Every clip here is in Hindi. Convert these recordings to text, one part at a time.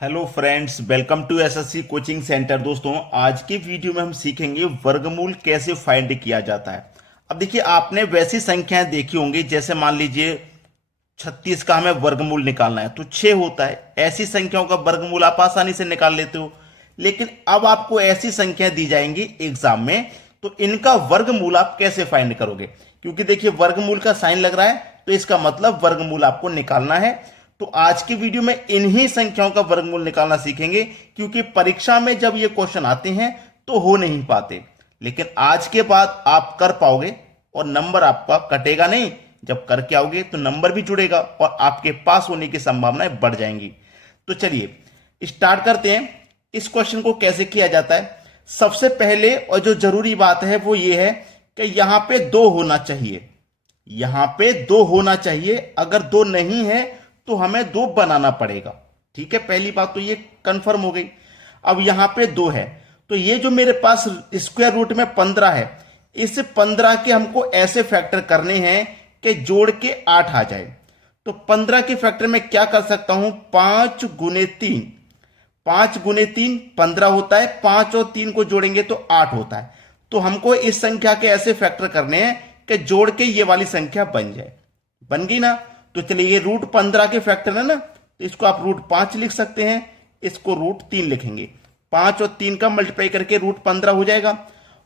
Hello friends, welcome to SSC coaching centre. दोस्तों, आज की वीडियो में हम सीखेंगे वर्गमूल कैसे फाइंड किया जाता है। अब देखिए, आपने वैसी संख्याएं देखी होंगी, जैसे मान लीजिए 36 का हमें वर्गमूल निकालना है तो 6 होता है। ऐसी संख्याओं का वर्गमूल आप आसानी से निकाल लेते हो। लेकिन अब आपको ऐसी संख्याएं दी जाएंगी एग्जाम में, तो इनका वर्गमूल आप कैसे फाइंड करोगे? क्योंकि देखिए, वर्गमूल का साइन लग रहा है तो इसका मतलब वर्गमूल आपको निकालना है। तो आज की वीडियो में इन्हीं संख्याओं का वर्गमूल निकालना सीखेंगे, क्योंकि परीक्षा में जब ये क्वेश्चन आते हैं तो हो नहीं पाते, लेकिन आज के बाद आप कर पाओगे और नंबर आपका कटेगा नहीं। जब करके आओगे तो नंबर भी जुड़ेगा और आपके पास होने की संभावनाएं बढ़ जाएंगी। तो चलिए स्टार्ट करते हैं। इस क्वेश्चन को कैसे किया जाता है, सबसे पहले और जो जरूरी बात है वो ये है कि यहां पे 2 होना चाहिए। यहां पे 2 होना चाहिए, अगर 2 नहीं है तो हमें 2 बनाना पड़ेगा। ठीक है, पहली बात तो ये कंफर्म हो गई। अब यहां पे 2 है तो ये जो मेरे पास स्क्वायर रूट में 15 है, इस 15 के हमको ऐसे फैक्टर करने हैं कि जोड़ के 8 आ जाए। तो 15 के फैक्टर में क्या कर सकता हूं, 5 गुने 3। 5 गुने 3 15 होता है, 5 और 3 को जोड़ेंगे तो 8 होता है। तो हमको इस संख्या के ऐसे फैक्टर करने हैं कि जोड़ के ये वाली संख्या बन जाए। बन गई ना? तो चलिए, ये रूट 15 के फैक्टर है ना, तो इसको आप रूट 5 लिख सकते हैं, इसको रूट 3 लिखेंगे। 5 और 3 का मल्टीप्लाई करके रूट 15 हो जाएगा।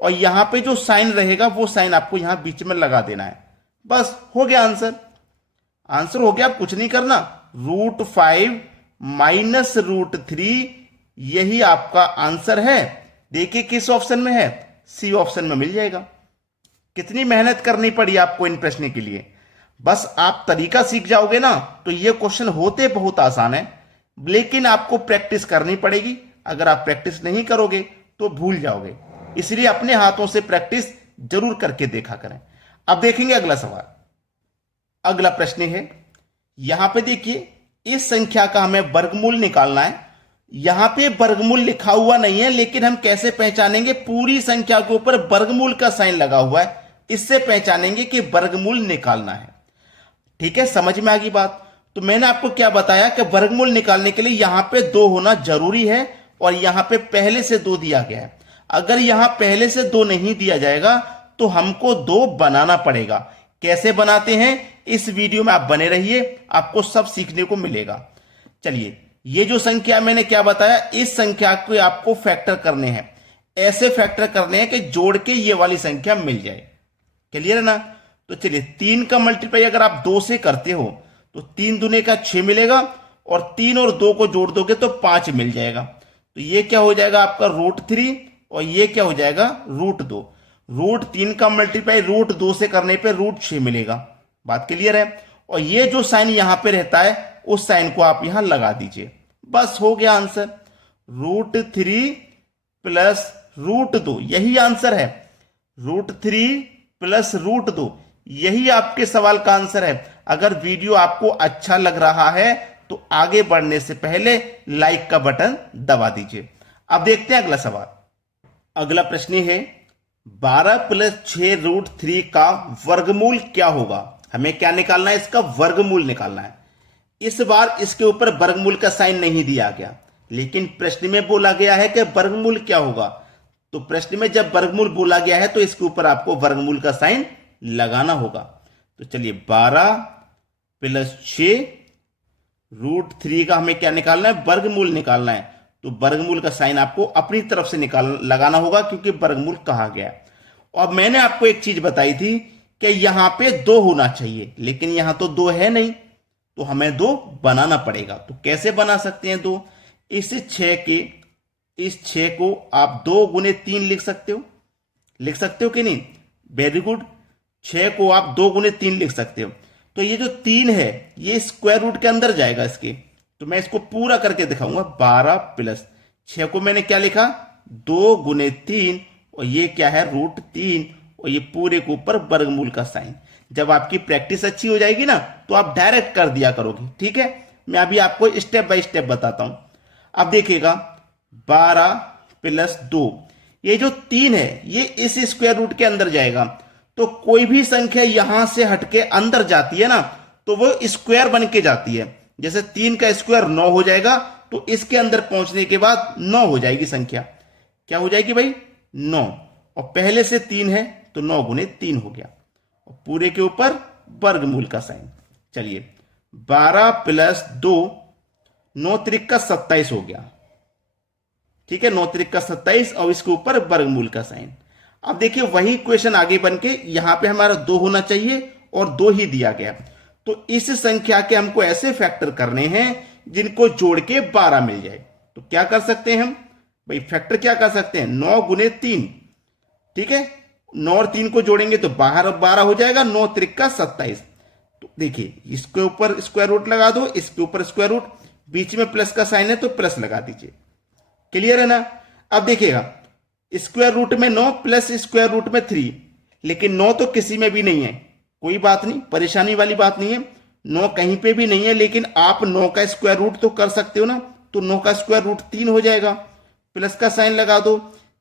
और यहां पे जो साइन रहेगा वो साइन आपको यहां बीच में लगा देना है। बस हो गया आंसर। आंसर हो गया, आप कुछ नहीं करना। रूट 5 माइनस रूट 3, यही आपका आंसर है। देखिए किस ऑप्शन में है, सी ऑप्शन में मिल जाएगा। कितनी मेहनत करनी पड़ी आपको इन प्रश्न के लिए। बस आप तरीका सीख जाओगे ना तो ये क्वेश्चन होते बहुत आसान है, लेकिन आपको प्रैक्टिस करनी पड़ेगी। अगर आप प्रैक्टिस नहीं करोगे तो भूल जाओगे, इसलिए अपने हाथों से प्रैक्टिस जरूर करके देखा करें। अब देखेंगे अगला सवाल। अगला प्रश्न है, यहां पे देखिए, इस संख्या का हमें वर्गमूल निकालना है। यहां पे वर्गमूल लिखा हुआ नहीं है, लेकिन हम कैसे पहचानेंगे? पूरी संख्या के ऊपर वर्गमूल का साइन लगा हुआ है, इससे पहचानेंगे कि वर्गमूल निकालना है। ठीक है, समझ में आ गई बात? तो मैंने आपको क्या बताया कि वर्गमूल निकालने के लिए यहां पे 2 होना जरूरी है, और यहां पे पहले से 2 दिया गया है। अगर यहां पहले से 2 नहीं दिया जाएगा तो हमको 2 बनाना पड़ेगा। कैसे बनाते हैं, इस वीडियो में आप बने रहिए, आपको सब सीखने को मिलेगा। चलिए, ये जो संख्या मैंने क्या बताया, इस संख्या को आपको फैक्टर करने हैं। ऐसे फैक्टर करने हैं कि जोड़ के ये वाली संख्या मिल जाए। क्लियर है ना? तो चलिए, 3 का मल्टीप्लाई अगर आप 2 से करते हो तो 3 दूने का 6 मिलेगा, और 3 और 2 को जोड़ दोगे तो 5 मिल जाएगा। तो ये क्या हो जाएगा आपका रूट 3, और ये क्या हो जाएगा रूट 2। रूट 3 का मल्टीप्लाई रूट 2 से करने पे रूट 6 मिलेगा। बात क्लियर है? और ये जो साइन यहां पे रहता है उस साइन को आप यहां लगा दीजिए। बस हो गया आंसर। रूट 3 प्लस रूट 2, यही आंसर है। रूट 3 प्लस रूट 2, यही आपके सवाल का आंसर है। अगर वीडियो आपको अच्छा लग रहा है तो आगे बढ़ने से पहले लाइक का बटन दबा दीजिए। अब देखते हैं अगला सवाल। अगला प्रश्न है, 12 प्लस 6 रूट 3 का वर्गमूल क्या होगा? हमें क्या निकालना है? इसका वर्गमूल निकालना है। इस बार इसके ऊपर वर्गमूल का साइन नहीं दिया गया, लेकिन प्रश्न में बोला गया है कि वर्गमूल क्या होगा। तो प्रश्न में जब वर्गमूल बोला गया है तो इसके ऊपर आपको वर्गमूल का साइन लगाना होगा। तो चलिए, 12 प्लस 6 रूट 3 का हमें क्या निकालना है? वर्गमूल निकालना है। तो वर्गमूल का साइन आपको अपनी तरफ से लगाना होगा, क्योंकि वर्गमूल कहा गया। और मैंने आपको एक चीज बताई थी कि यहां पे 2 होना चाहिए, लेकिन यहां तो 2 है नहीं, तो हमें 2 बनाना पड़ेगा। तो कैसे बना सकते हैं 2? इस 6 को आप 2 गुने 3 लिख सकते हो। लिख सकते हो कि नहीं? Very good. 6 को आप 2 गुने 3 लिख सकते हो। तो ये जो 3 है ये स्क्वायर रूट के अंदर जाएगा इसके। तो मैं इसको पूरा करके दिखाऊंगा। 12 प्लस 6 को मैंने क्या लिखा? 2 गुने 3, और ये क्या है? रूट 3, और ये पूरे के ऊपर वर्गमूल का साइन। जब आपकी प्रैक्टिस अच्छी हो जाएगी ना तो आप डायरेक्ट कर दिया करोगे। ठीक है, मैं अभी आपको स्टेप बाय स्टेप बताता हूं। अब देखिएगा, 12 प्लस 2, ये जो 3 है ये इस स्क्वायर रूट के अंदर जाएगा। तो कोई भी संख्या यहां से हटके अंदर जाती है ना तो वो स्क्वायर बन के जाती है। जैसे 3 का स्क्वायर 9 हो जाएगा, तो इसके अंदर पहुंचने के बाद 9 हो जाएगी संख्या। क्या हो जाएगी भाई? 9। और पहले से 3 है तो 9 गुने 3 हो गया, और पूरे के ऊपर वर्गमूल का साइन। चलिए 12 प्लस 2, 9 त्रिक का 27 हो गया। ठीक है, 9 त्रिक का 27 और इसके ऊपर वर्गमूल का साइन। अब देखिए वही क्वेश्चन आगे बन के यहां पे हमारा 2 होना चाहिए और 2 ही दिया गया। तो इस संख्या के हमको ऐसे फैक्टर करने हैं जिनको जोड़ के 12 मिल जाए। तो क्या कर सकते हैं हम भाई? फैक्टर क्या कर सकते हैं? 9 गुने 3। ठीक है, 9 और 3 को जोड़ेंगे तो बाहर 12 हो जाएगा, 9 त्रिक का 27। तो देखिए इसके ऊपर स्क्वायर रूट लगा दो, इसके ऊपर स्क्वायर रूट, बीच में प्लस का साइन है तो प्लस लगा दीजिए। क्लियर है ना? अब देखिएगा स्क्वायर रूट में 9 प्लस स्क्वायर रूट में 3, लेकिन 9 तो किसी में भी नहीं है। कोई बात नहीं, परेशानी वाली बात नहीं है, 9 कहीं पे भी नहीं है, लेकिन आप 9 का स्क्वायर रूट तो कर सकते हो ना। तो 9 का स्क्वायर रूट 3 हो जाएगा, प्लस का साइन लगा दो।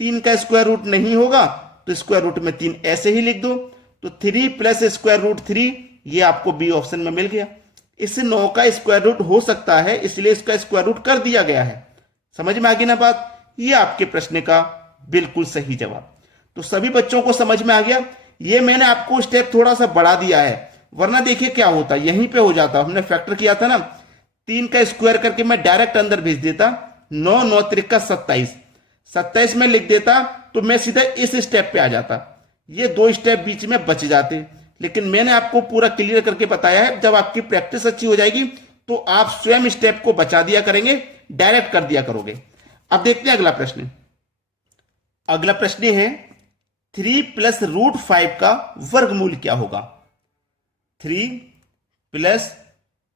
3 का स्क्वायर रूट नहीं होगा तो स्क्वायर रूट में 3 ऐसे ही लिख दो। तो 3 प्लस स्क्वायर रूट 3, ये आपको बी ऑप्शन में मिल गया। इस 9 का स्क्वायर रूट हो सकता है, इसलिए इसका स्क्वायर रूट कर दिया गया है। समझ में आ गई ना बात? ये आपके प्रश्न का बिल्कुल सही जवाब। तो सभी बच्चों को समझ में आ गया। ये मैंने आपको स्टेप थोड़ा सा बढ़ा दिया है, वरना देखिए क्या होता, यहीं पे हो जाता। हमने फैक्टर किया था ना, 3 का स्क्वायर करके मैं डायरेक्ट अंदर भेज देता, 9 9 त्रिक का 27, 27 में लिख देता तो मैं सीधा इस स्टेप पे आ जाता। ये 2 स्टेप बीच में बच जाते। लेकिन मैंने आपको पूरा क्लियर करके बताया है, जब आपकी प्रैक्टिस अच्छी हो जाएगी तो आप स्वयं स्टेप को बचा दिया करेंगे, डायरेक्ट कर दिया करोगे। अब देखते हैं अगला प्रश्न। अगला प्रश्न है 3 प्लस रूट 5 का वर्गमूल क्या होगा? 3 प्लस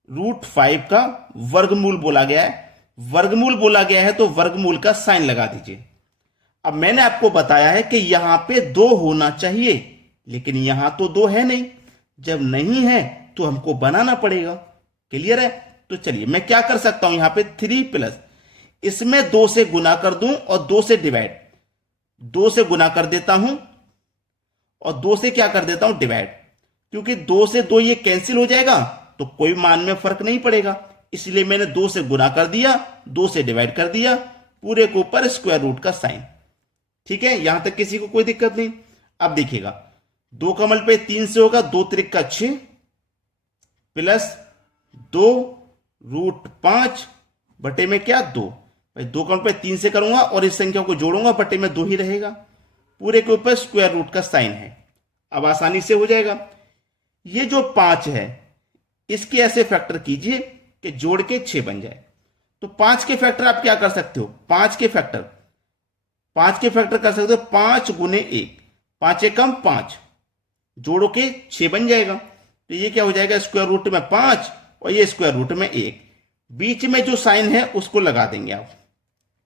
रूट 5 का वर्गमूल बोला गया है। वर्गमूल बोला गया है तो वर्गमूल का साइन लगा दीजिए। अब मैंने आपको बताया है कि यहां पे 2 होना चाहिए, लेकिन यहां तो 2 है नहीं। जब नहीं है तो हमको बनाना पड़ेगा। क्लियर है? तो चलिए मैं क्या कर सकता हूं, यहां पे 3 प्लस, इसमें 2 से गुना कर दूं और 2 से डिवाइड, 2 से गुना कर देता हूं और 2 से क्या कर देता हूं? डिवाइड। क्योंकि 2 से 2 ये कैंसिल हो जाएगा तो कोई मान में फर्क नहीं पड़ेगा, इसलिए मैंने 2 से गुना कर दिया, 2 से डिवाइड कर दिया, पूरे के ऊपर स्क्वायर रूट का साइन। ठीक है, यहां तक किसी को कोई दिक्कत नहीं। अब देखिएगा 2 का मल्टीप्लाई 3 से होगा, 2 त्रिक का 6 प्लस 2 रूट 5 बटे में क्या 2। भाई 2 का मल्टीप्लाई 3 से करूंगा और इस संख्या को जोड़ूंगा, बटे में 2 ही रहेगा, पूरे के ऊपर स्क्वायर रूट का साइन है। अब आसानी से हो जाएगा। ये जो 5 है इसके ऐसे फैक्टर कीजिए कि जोड़ के 6 बन जाए। तो 5 के फैक्टर आप क्या कर सकते हो? 5 के फैक्टर कर सकते हो 5 गुने 1, 5 एकम 5, जोड़ो के 6 बन जाएगा। तो ये क्या हो जाएगा? स्क्वायर रूट में 5 और ये स्क्वायर रूट में 1, बीच में जो साइन है उसको लगा देंगे आप।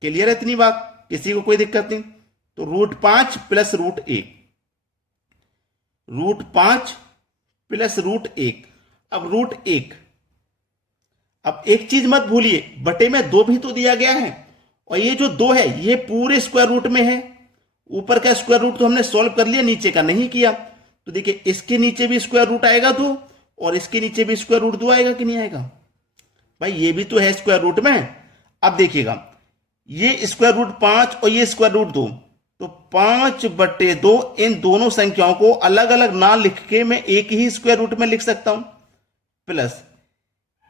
क्लियर है इतनी बात? किसी को कोई दिक्कत नहीं? तो root 5 plus root 1, root 5 plus root 1। अब रूट 1, अब एक चीज मत भूलिए, बटे में 2 भी तो दिया गया है, और ये जो 2 है ये पूरे स्क्वायर रूट में है। ऊपर का स्क्वायर रूट तो हमने सॉल्व कर लिया, नीचे का नहीं किया। तो देखिए इसके नीचे भी स्क्वायर रूट आएगा 2 और इसके नीचे भी स्क्वायर रूट 2 आएगा कि नहीं आएगा? भाई ये भी तो है स्क्वायर रूट में। अब देखिएगा ये स्क्वायर रूट 5 और ये स्क्वायर रूट 2, तो 5 बटे 2, इन दोनों संख्याओं को अलग अलग ना लिख के मैं एक ही स्क्वायर रूट में लिख सकता हूं, प्लस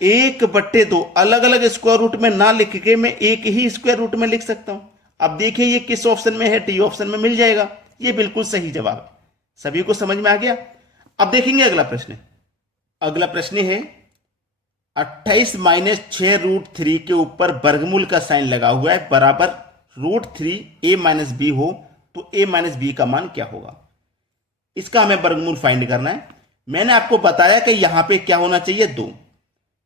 1 बटे 2 अलग अलग स्क्वायर रूट में ना लिख के मैं एक ही स्क्वायर रूट में लिख सकता हूं। अब देखिए ये किस ऑप्शन में है? डी ऑप्शन में मिल जाएगा। ये बिल्कुल सही जवाब है। सभी को समझ में आ गया? अब देखेंगे अगला प्रश्न। अगला प्रश्न है 28 माइनस 6 रूट 3 के ऊपर वर्गमूल का साइन लगा हुआ है, बराबर रूट 3 a माइनस बी हो तो a माइनस बी का मान क्या होगा? इसका हमें वर्गमूल फाइंड करना है। मैंने आपको बताया कि यहां पे क्या होना चाहिए? 2।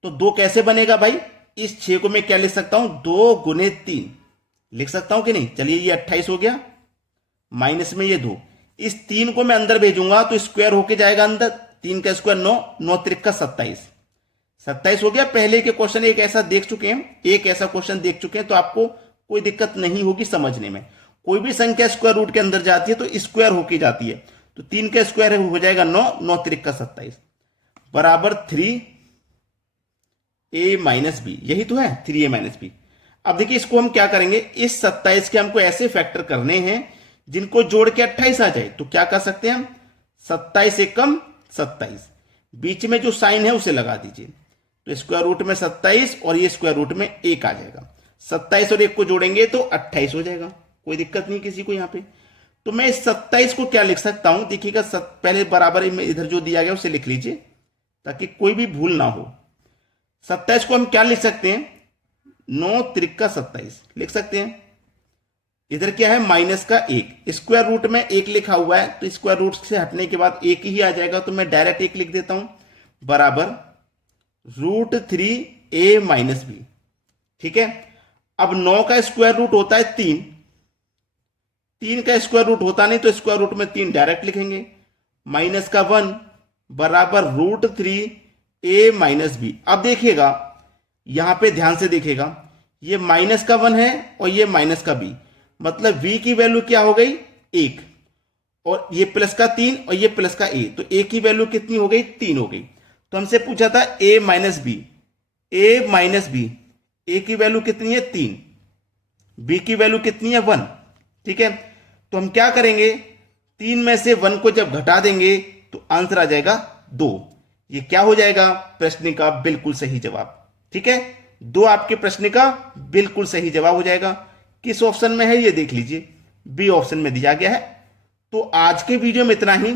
तो 2 कैसे बनेगा भाई? इस 6 को मैं क्या लिख सकता हूं? 2 गुने 3 लिख सकता हूं कि नहीं? चलिए ये 28 हो गया, माइनस में ये 2, इस 3 को मैं अंदर भेजूंगा तो स्क्वायर होके जाएगा अंदर, 3 का स्क्वायर 9, 9 त्रिक का 27 हो गया। पहले के क्वेश्चन एक ऐसा देख चुके हैं, एक ऐसा क्वेश्चन देख चुके हैं, तो आपको कोई दिक्कत नहीं होगी समझने में। कोई भी संख्या स्क्वायर रूट के अंदर जाती है तो स्क्वायर होके जाती है। तो 3 का स्क्वायर हो जाएगा 9, 9 त्रिक का 27 बराबर 3a माइनस बी। यही तो है 3a माइनस बी। अब देखिए इसको हम क्या करेंगे, इस 27 के हमको ऐसे फैक्टर करने हैं जिनको जोड़ के 28 आ जाए। तो क्या कर सकते हैं हम, 27 एकम 27, बीच में जो साइन है उसे लगा दीजिए, तो स्क्वायर रूट में 27 और ये स्क्वायर रूट में 1 आ जाएगा। 27 और 1 को जोड़ेंगे तो 28 हो जाएगा, कोई दिक्कत नहीं किसी को यहाँ पे। तो मैं इस 27 को क्या लिख सकता हूं, देखिएगा पहले बराबर में इधर जो दिया गया उसे लिख लीजिए ताकि कोई भी भूल ना हो। 27 को हम क्या लिख सकते हैं, 9 त्रिका 27 लिख सकते हैं। इधर क्या है, माइनस का 1, स्क्वायर रूट में 1 लिखा हुआ है तो स्क्वायर रूट से हटने के बाद 1 ही आ जाएगा, तो मैं डायरेक्ट 1 लिख देता हूं, बराबर √3a माइनस बी। ठीक है, अब 9 का स्क्वायर रूट होता है 3, 3 का स्क्वायर रूट होता नहीं तो स्क्वायर रूट में 3 डायरेक्ट लिखेंगे, माइनस का 1 बराबर √3a माइनस बी। अब देखिएगा यहां पे ध्यान से देखिएगा, ये माइनस का 1 है और ये माइनस का b, मतलब v की वैल्यू क्या हो गई 1, और ये प्लस का 3 और ये प्लस का a, तो a की वैल्यू कितनी हो गई 3 हो गई। तो हमसे पूछा था a minus b, a minus b, a की वैल्यू कितनी है 3, b की वैल्यू कितनी है 1। ठीक है, तो हम क्या करेंगे, 3 में से 1 को जब घटा देंगे तो आंसर आ जाएगा 2। ये क्या हो जाएगा, प्रश्न का बिल्कुल सही जवाब। ठीक है, 2 आपके प्रश्न का बिल्कुल सही जवाब हो जाएगा। किस ऑप्शन में है ये देख लीजिए, बी ऑप्शन में दिया गया है। तो आज के वीडियो में इतना ही।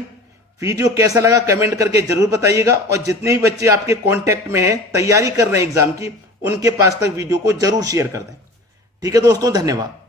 वीडियो कैसा लगा कमेंट करके जरूर बताइएगा, और जितने भी बच्चे आपके कांटेक्ट में हैं, तैयारी कर रहे हैं एग्जाम की, उनके पास तक वीडियो को जरूर शेयर कर दें। ठीक है दोस्तों, धन्यवाद।